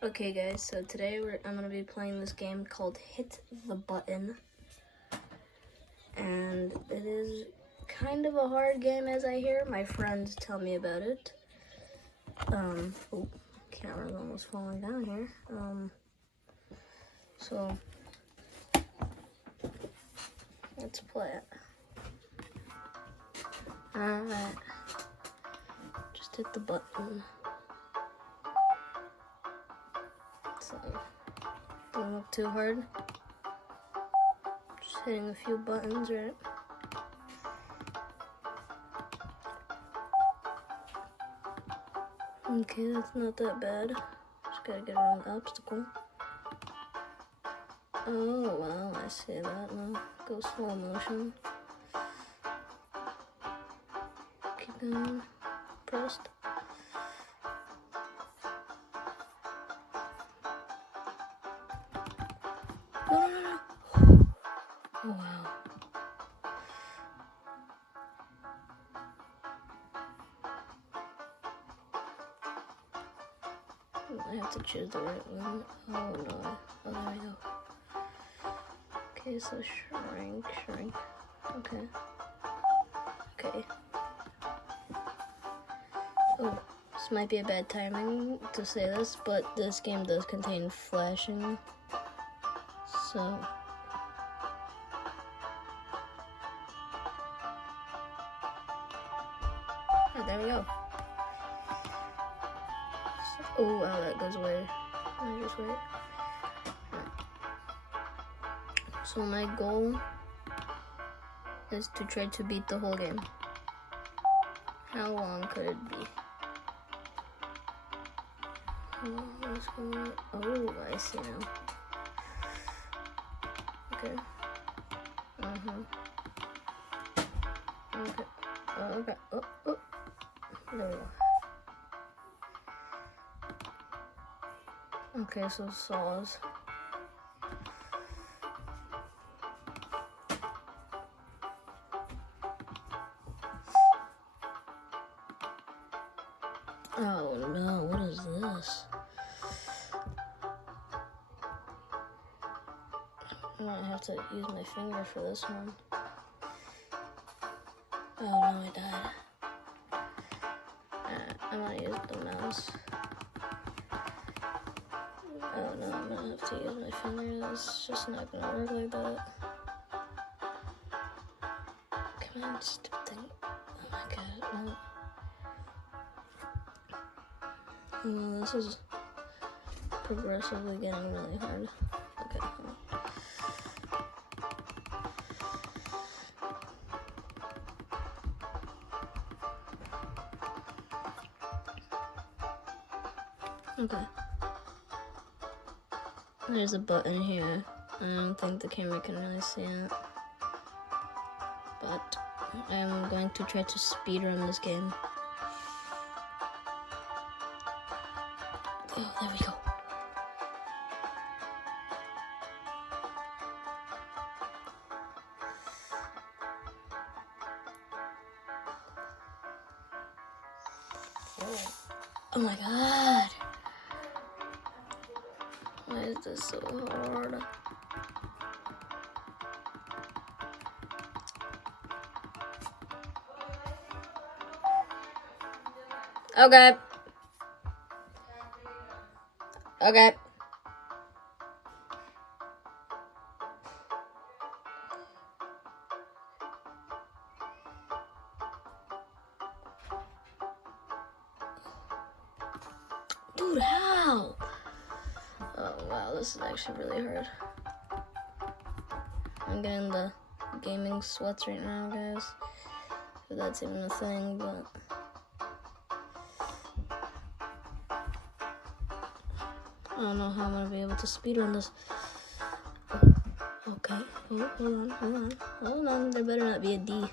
Okay guys, so today I'm going to be playing this game called Hit the Button. And it is kind of a hard game as I hear. My friends tell me about it. Oh, camera's almost falling down here. So let's play it. Alright. Just hit the button. So, don't look too hard. Just hitting a few buttons, right? Okay, that's not that bad. Just gotta get around the obstacle. Oh, wow, I see that now. Go slow motion. Keep going. Pressed. No. Oh, wow. I have to choose the right one. Oh, no. Oh, there we go. Okay, so shrink. Okay. Oh, this might be a bad timing to say this, but this game does contain flashing. So... oh, there we go. Oh, wow, that goes away. I just wait. So my goal is to try to beat the whole game. How long could it be? Oh, I see now. Okay. Okay. Okay. Oh. There we go. Okay, so saws. Oh no, what is this? I might have to use my finger for this one. Oh no, I died. I'm gonna use the mouse. Oh no, I'm gonna have to use my finger. That's just not gonna work like that. Come on, stupid thing. Oh my god, no. No, this is progressively getting really hard. Okay. Okay. There's a button here. I don't think the camera can really see it. But I am going to try to speedrun this game. Oh, there we go. Oh my god. Why is this so hard? Okay. Dude, how? Oh wow, this is actually really hard. I'm getting the gaming sweats right now, guys. If that's even a thing, but... I don't know how I'm gonna be able to speedrun this. Okay. Oh, hold on. There better not be a D.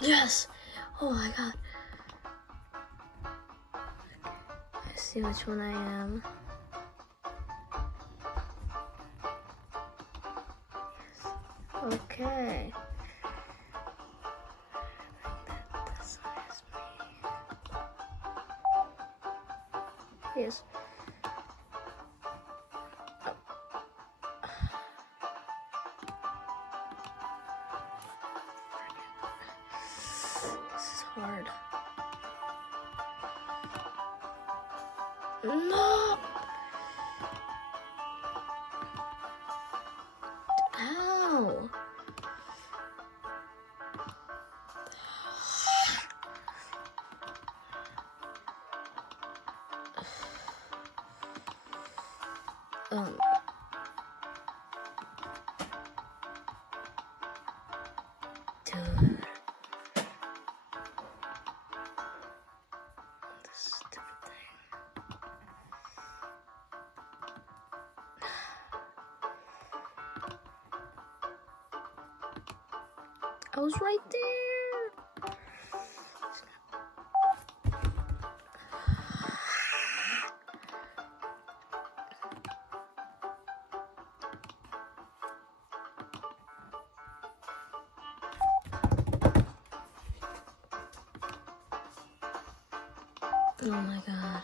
Yes! Oh my god. I see which one I am. Okay. This one is me. serious. This is hard. No! Ow! Dude. This stupid thing. I was right there. Oh my god.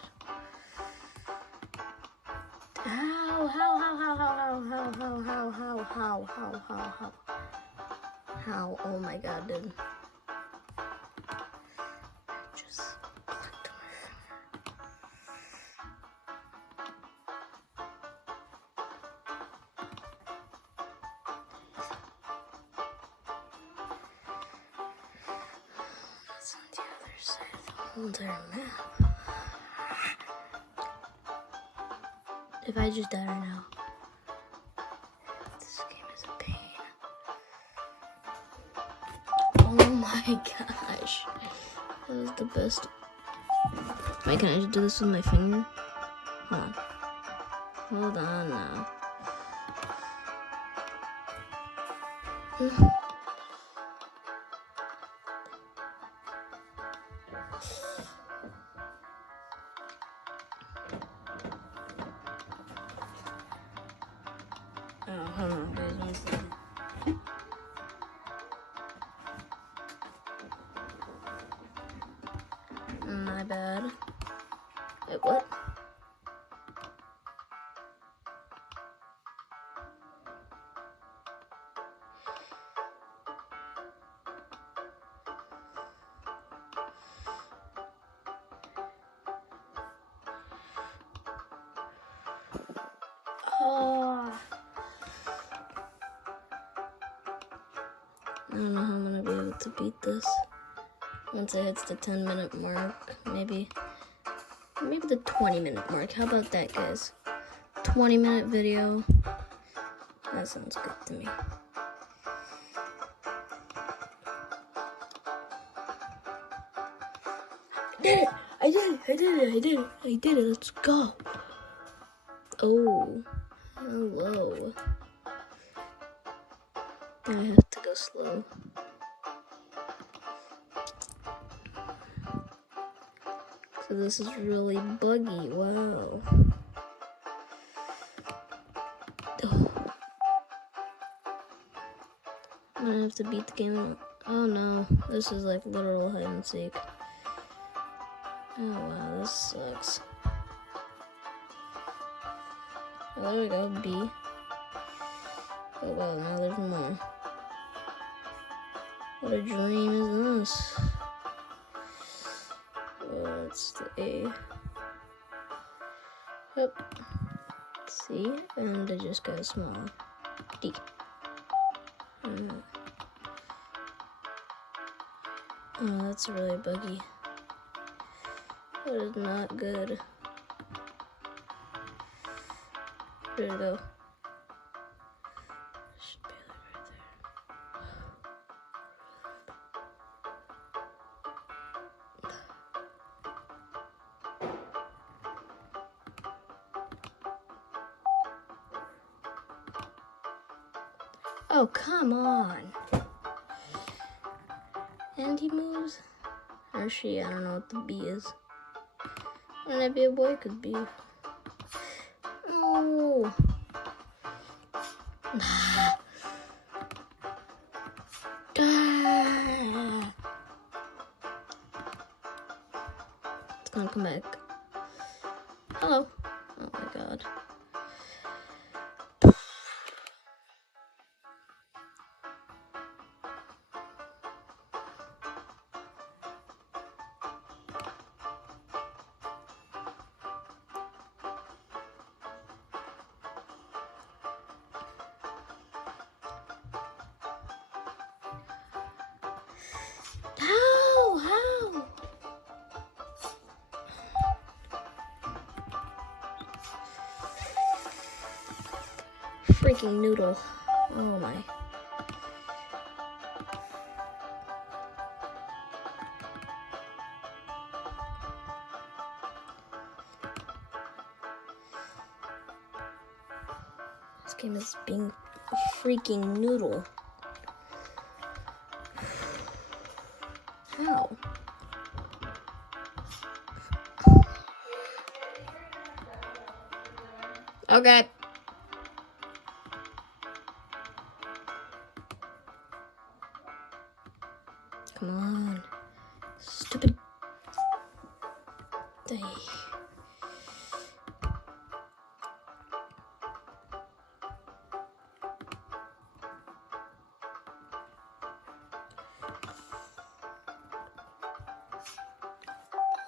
How? Oh my god, dude. Just clicked my finger. That's on the other side of the whole entire map. If I just die right now, this game is a pain. Oh my gosh. That was the best. Wait, can I just do this with my finger? Hold on. Hold on now. Oh, hold on, guys. 1 second. My bad. Wait, what? Oh. I don't know how I'm gonna be able to beat this. Once it hits the 10-minute mark, maybe the 20-minute mark. How about that, guys? 20-minute video. That sounds good to me. I did it. Let's go. Oh, hello. I have to go slow. So this is really buggy. Wow. Oh. I'm gonna have to beat the game. Oh no, this is like literal hide and seek. Oh wow, this sucks. Oh, there we go, B. Oh wow, now there's more. What a dream is this? That's the A. Yep. C, and I just got a small D. Oh, that's really buggy. That is not good. Where'd it go? Should be like right there. Oh, come on. And he moves. Or she, I don't know what the B is. Wouldn't that be a boy? Could be. Oh. It's gonna come back. Hello. Oh my god. How? Freaking noodle. Oh my. This game is being a freaking noodle. How? Okay. Come on. Stupid. Day.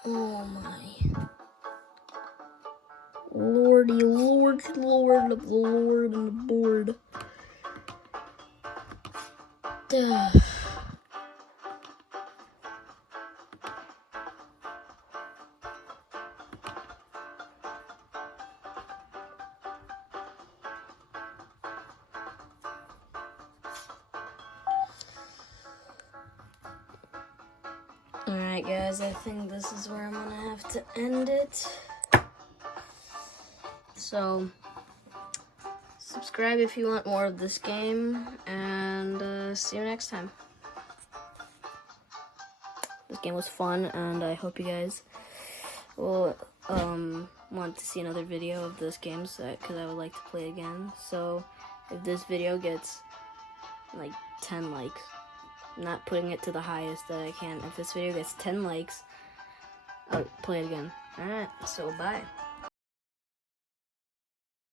Oh my. Lordy, Lord of the Lord and the board. Duh. Alright guys, I think this is where I'm gonna have to end it. So, subscribe if you want more of this game, and see you next time. This game was fun, and I hope you guys will want to see another video of this game, because I would like to play again. So, if this video gets like 10 likes, not putting it to the highest that I can, if this video gets 10 likes, I'll play it again. Alright, so bye.